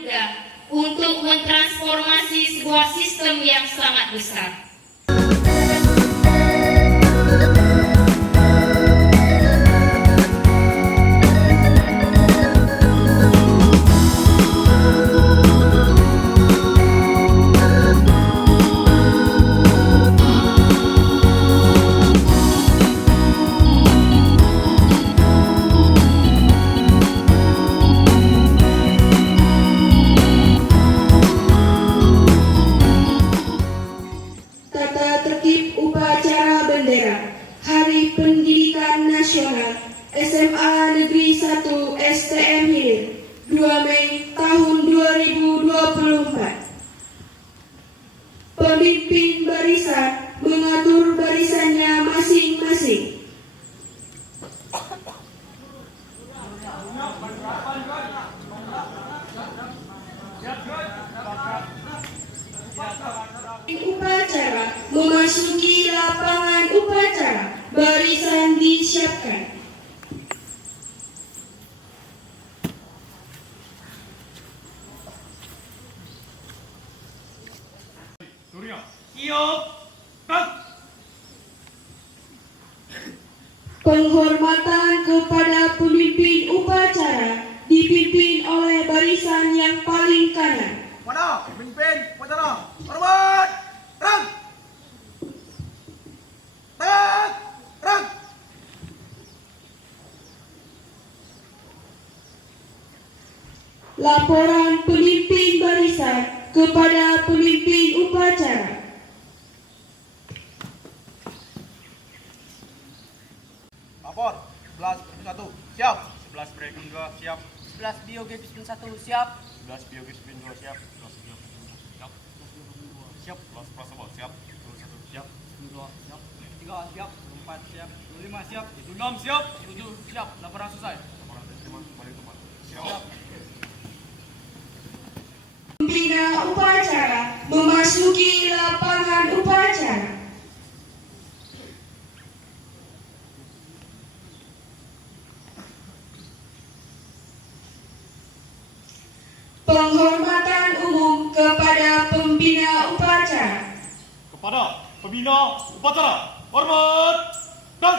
juga untuk mentransformasi sebuah sistem yang sangat besar. Tata tertib upacara bendera Hari Pendidikan Nasional SMA Negeri 1 STM Hilir 2 Mei tahun 2024. Pemimpin barisan mengatur barisannya masing-masing. Upacara memasuki lapangan upacara, barisan disiapkan. Penghormatan kepada pemimpin upacara dipimpin oleh barisan yang paling kanan. Mana pemimpin upacara? Hormat! Terang! Terang! Terang! Laporan pemimpin barisan kepada pemimpin upacara. Lapor 11 siap. 11 Bregun 2 siap. 11 Bioge 1 siap. 11 Biogis Pin 2 siap. 11 Biogis Pin 2 siap. 11 siap. 11 Prasobo siap. 21 siap. 22 siap. 3 siap. 4 siap. 25 siap. 26 siap. 7 siap. Laporan selesai. Laporan terima kembali tempat. Siap. Pembina upacara memasuki lapangan upacara. Penghormatan umum kepada pembina upacara. Kepada pembina upacara, hormat dan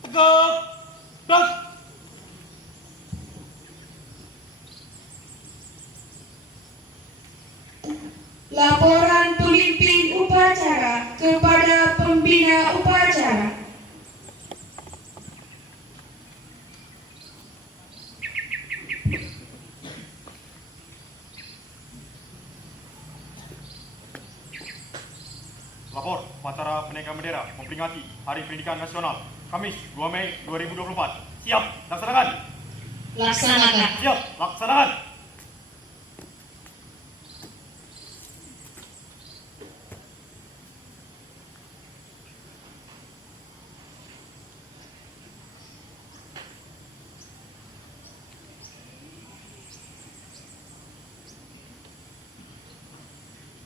tegak dan Laporan pemimpin upacara kepada pembina upacara. lapor upacara penaikan bendera memperingati Hari Pendidikan Nasional Kamis 2 Mei 2024. Siap, laksanakan. Laksanakan. Siap, laksanakan.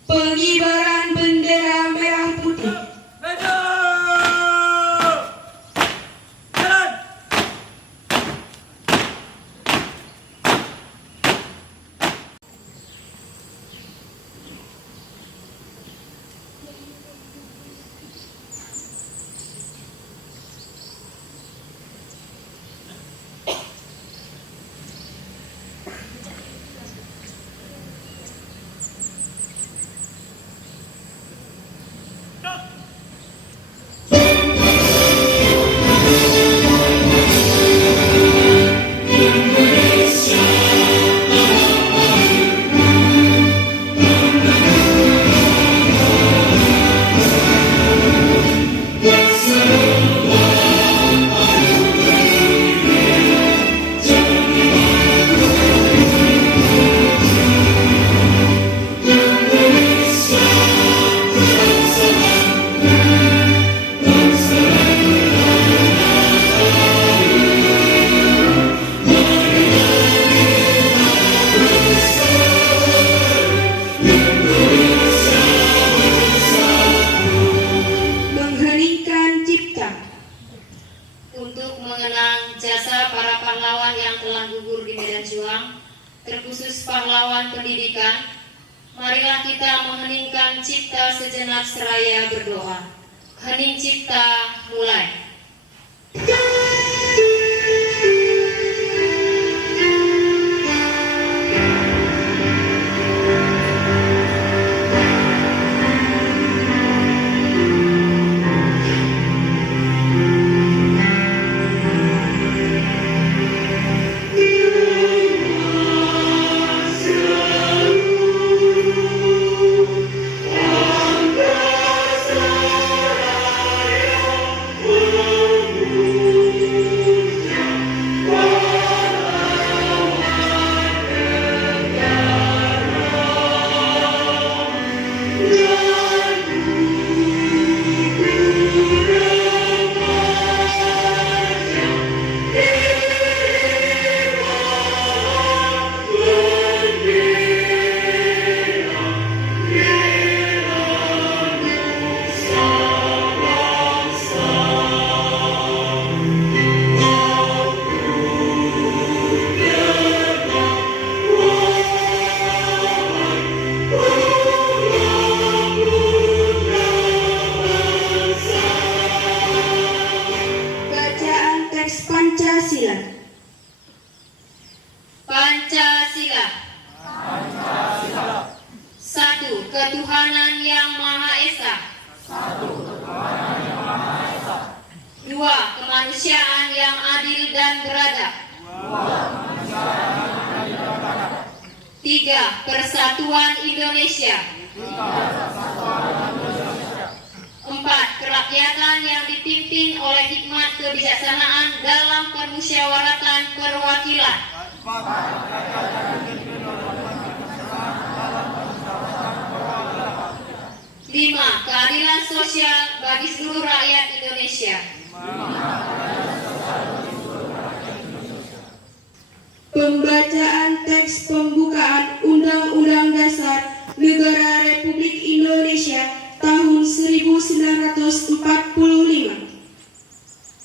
Pengibaran bendera merah putih. mengenang jasa para pahlawan yang telah gugur di medan juang, terkhusus pahlawan pendidikan, marilah kita mengheningkan cipta sejenak seraya berdoa. Hening cipta, mulai. Bacaan teks Pancasila. Pancasila. Satu, ketuhanan yang Maha Esa. Dua, kemanusiaan yang adil dan beradab. Tiga, persatuan Indonesia. Empat, kerakyatan yang dipimpin oleh hikmat kebijaksanaan dalam permusyawaratan perwakilan. Lima, keadilan sosial bagi seluruh rakyat Indonesia. Pembacaan teks pembukaan Undang-Undang Dasar Negara Republik Indonesia tahun 1945.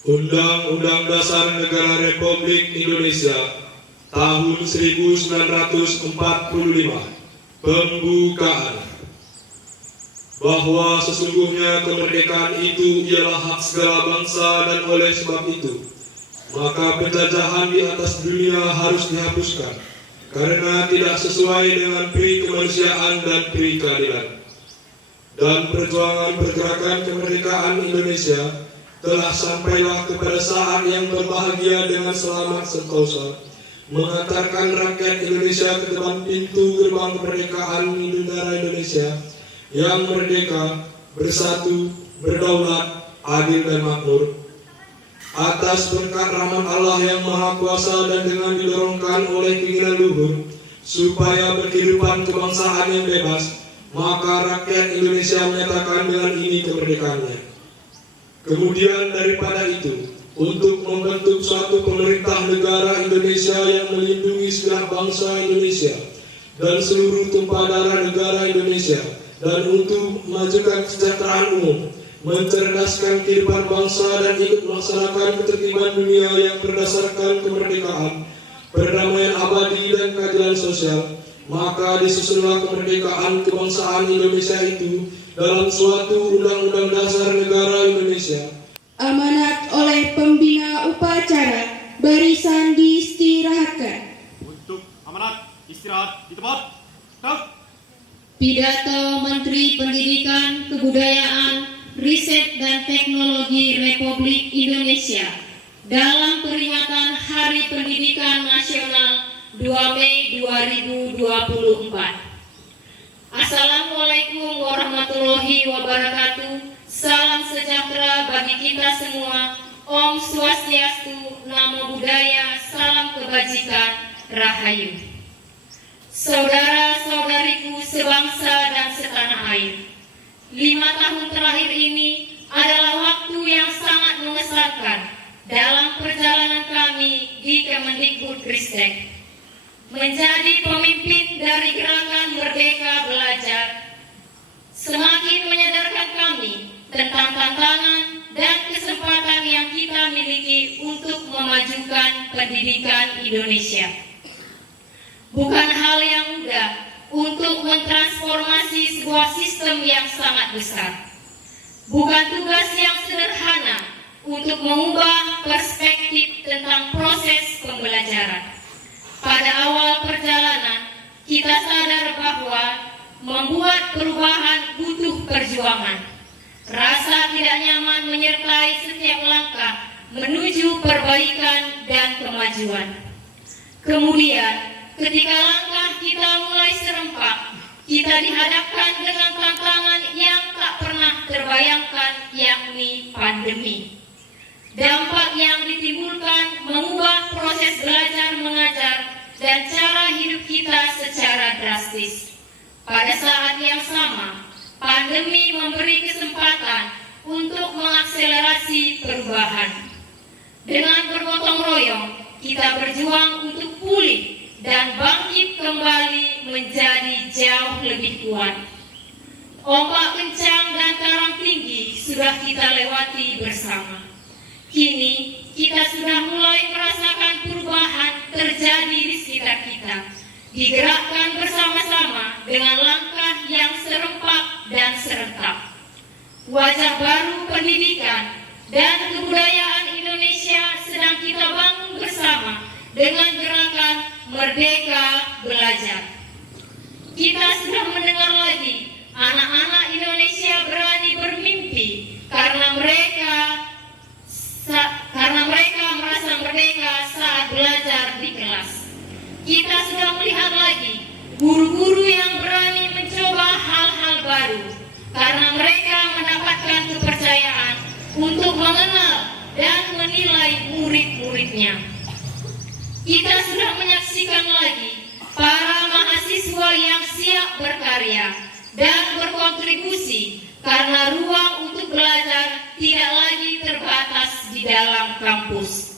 Undang-Undang Dasar Negara Republik Indonesia tahun 1945. Pembukaan. Bahwa sesungguhnya kemerdekaan itu ialah hak segala bangsa, dan oleh sebab itu maka penjajahan di atas dunia harus dihapuskan, karena tidak sesuai dengan pri kemanusiaan dan pri keadilan. Dan perjuangan pergerakan kemerdekaan Indonesia telah sampailah kepada saat yang berbahagia dengan selamat sentosa, mengantarkan rakyat Indonesia ke depan pintu gerbang kemerdekaan negara Indonesia yang merdeka, bersatu, berdaulat, adil dan makmur. Atas berkat rahmat Allah yang Maha Kuasa dan dengan didorongkan oleh keinginan luhur supaya berkehidupan kebangsaan yang bebas, maka rakyat Indonesia menyatakan dengan ini kemerdekaannya. Kemudian daripada itu, untuk membentuk suatu pemerintah negara Indonesia yang melindungi segenap bangsa Indonesia dan seluruh tumpah darah negara Indonesia, dan untuk memajukan kesejahteraan umum, mencerdaskan kehidupan bangsa dan ikut melaksanakan ketertiban dunia yang berdasarkan kemerdekaan, perdamaian abadi dan keadilan sosial, maka disusunlah kemerdekaan kebangsaan Indonesia itu dalam suatu Undang-Undang Dasar Negara Indonesia. Amanat oleh pembina upacara, barisan diistirahatkan. Untuk amanat, istirahat di tempat. Stop. Pidato Menteri Pendidikan, Kebudayaan, Riset dan Teknologi Republik Indonesia dalam peringatan Hari Pendidikan Nasional 2 Mei 2024. Assalamualaikum warahmatullahi wabarakatuh. Salam sejahtera bagi kita semua. Om Swastiastu, Namo Buddhaya, salam kebajikan, Rahayu. Saudara-saudariku sebangsa dan setanah air, 5 tahun terakhir ini adalah waktu yang sangat mengesankan dalam perjalanan kami di Kemendikbudristek. Menjadi pemimpin dari gerakan Merdeka Belajar semakin menyadarkan kami tentang tantangan dan kesempatan yang kita miliki untuk memajukan pendidikan Indonesia. Bukan hal yang mudah untuk mentransformasi sebuah sistem yang sangat besar. Bukan tugas yang sederhana untuk mengubah perspektif tentang proses pembelajaran. Pada awal perjalanan, kita sadar bahwa membuat perubahan butuh perjuangan. Rasa tidak nyaman menyertai setiap langkah menuju perbaikan dan kemajuan. Kemudian, ketika langkah kita mulai serempak, kita dihadapkan dengan tantangan yang tak pernah terbayangkan, yakni pandemi. Dampak yang ditimbulkan mengubah proses belajar mengajar dan cara hidup kita secara drastis. Pada saat yang sama, pandemi memberi kesempatan untuk mengakselerasi perubahan. Dengan bergotong royong, kita berjuang untuk pulih dan bangkit kembali menjadi jauh lebih kuat. Ombak kencang dan karang tinggi sudah kita lewati bersama. Kini kita sudah mulai merasakan perubahan terjadi di sekitar kita, digerakkan bersama-sama dengan langkah yang serempak dan serentak. Wajah baru pendidikan dan kebudayaan Indonesia sedang kita bangun bersama dengan gerakan Merdeka Belajar. Kita sudah mendengar lagi anak-anak Indonesia berani bermimpi karena mereka merasa merdeka saat belajar di kelas. Kita sudah melihat lagi guru-guru yang berani mencoba hal-hal baru karena mereka mendapatkan kepercayaan untuk mengenal dan menilai murid-muridnya. Kita sudah menyaksikan lagi para mahasiswa yang siap berkarya dan berkontribusi karena ruang untuk belajar tidak lagi terbatas di dalam kampus.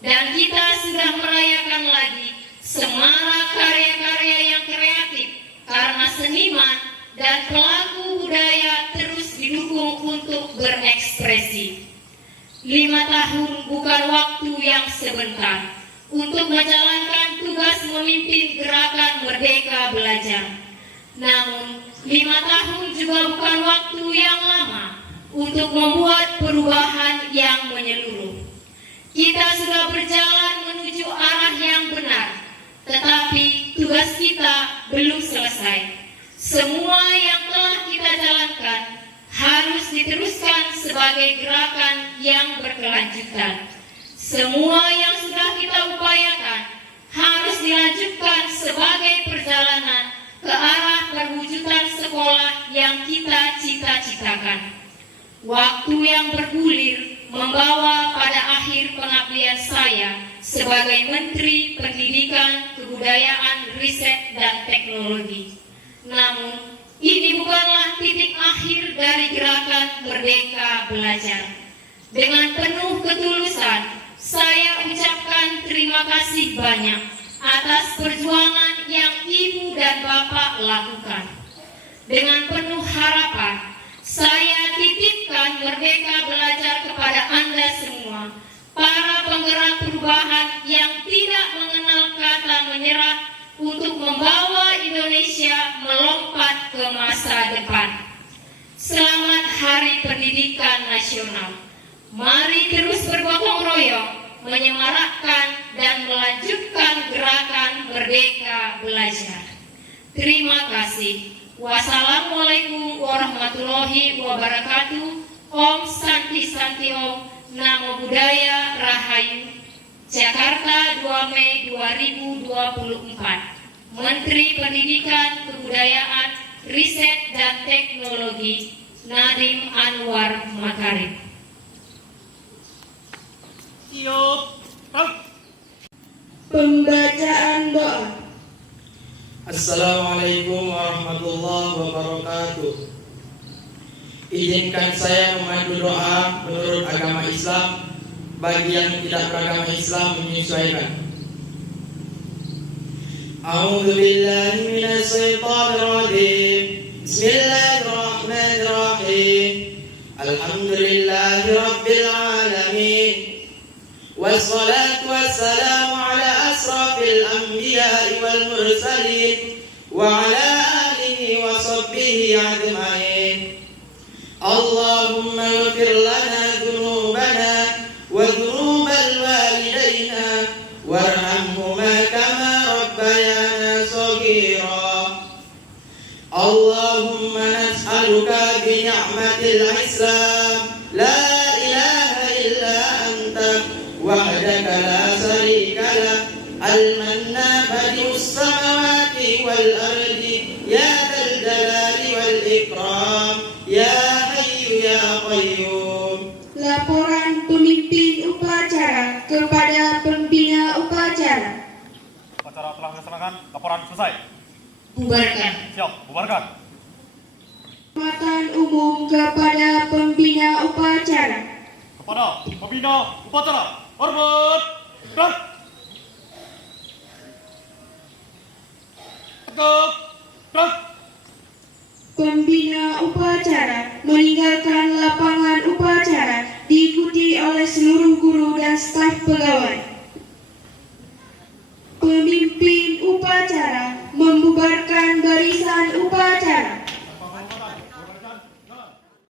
Dan kita sudah merayakan lagi semarak karya-karya yang kreatif karena seniman dan pelaku budaya terus didukung untuk berekspresi. 5 tahun bukan waktu yang sebentar untuk menjalankan tugas memimpin gerakan Merdeka Belajar. Namun, 5 tahun juga bukan waktu yang lama untuk membuat perubahan yang menyeluruh. Kita sudah berjalan menuju arah yang benar, tetapi tugas kita belum selesai. Semua yang telah kita jalankan harus diteruskan sebagai gerakan yang berkelanjutan. Semua yang sudah kita upayakan harus dilanjutkan sebagai perjalanan ke arah perwujudan sekolah yang kita cita-citakan. Waktu yang bergulir membawa pada akhir pengabdian saya sebagai Menteri Pendidikan, Kebudayaan, Riset, dan Teknologi. Namun, ini bukanlah titik akhir dari gerakan Merdeka Belajar. Dengan penuh ketulusan, saya ucapkan terima kasih banyak atas perjuangan yang Ibu dan Bapak lakukan. Dengan penuh harapan, saya titipkan Merdeka Belajar kepada Anda semua, para penggerak perubahan yang tidak mengenal kata menyerah untuk membawa Indonesia melompat ke masa depan. Selamat Hari Pendidikan Nasional. Mari terus bergotong royong, menyemarakkan dan melanjutkan gerakan Merdeka Belajar. Terima kasih. Wassalamualaikum warahmatullahi wabarakatuh. Om Santi Santi Om. Namo Buddhaya Rahayu. Jakarta 2 Mei 2024. Menteri Pendidikan, Kebudayaan, Riset, dan Teknologi Nadiem Anwar Makarim. Pembacaan doa. Assalamualaikum warahmatullahi wabarakatuh. Izinkan saya memandu doa menurut agama Islam bagi yang tidak beragama Islam menyesuaikan. A'udzu billahi minasy syaithanir rajim. Bismillahirrahmanirrahim. Alhamdulillahi rabbil والصلاة والسلام على أشرف الأنبياء والمرسلين وعلى آله وصحبه أجمعين. اللهم اغفر لنا ذنوبنا وذنوب الوالدين وارحمهما كما ربيانا صغيرا. اللهم نسألك بنعمة الإسلام لا إله إلا أنت وحدك لا شريك لك المنان بديع السماوات والأرض يا ذا الجلال والإكرام يا حي يا قيوم. Laporan pemimpin upacara kepada pembina upacara. Upacara telah dilaksanakan, laporan selesai. Bubarkan. Siap, bubarkan. Penghormatan umum kepada pembina upacara. Kepada pembina upacara, hormat dan tegak dan Pembina upacara meninggalkan lapangan upacara diikuti oleh seluruh guru dan staf pegawai.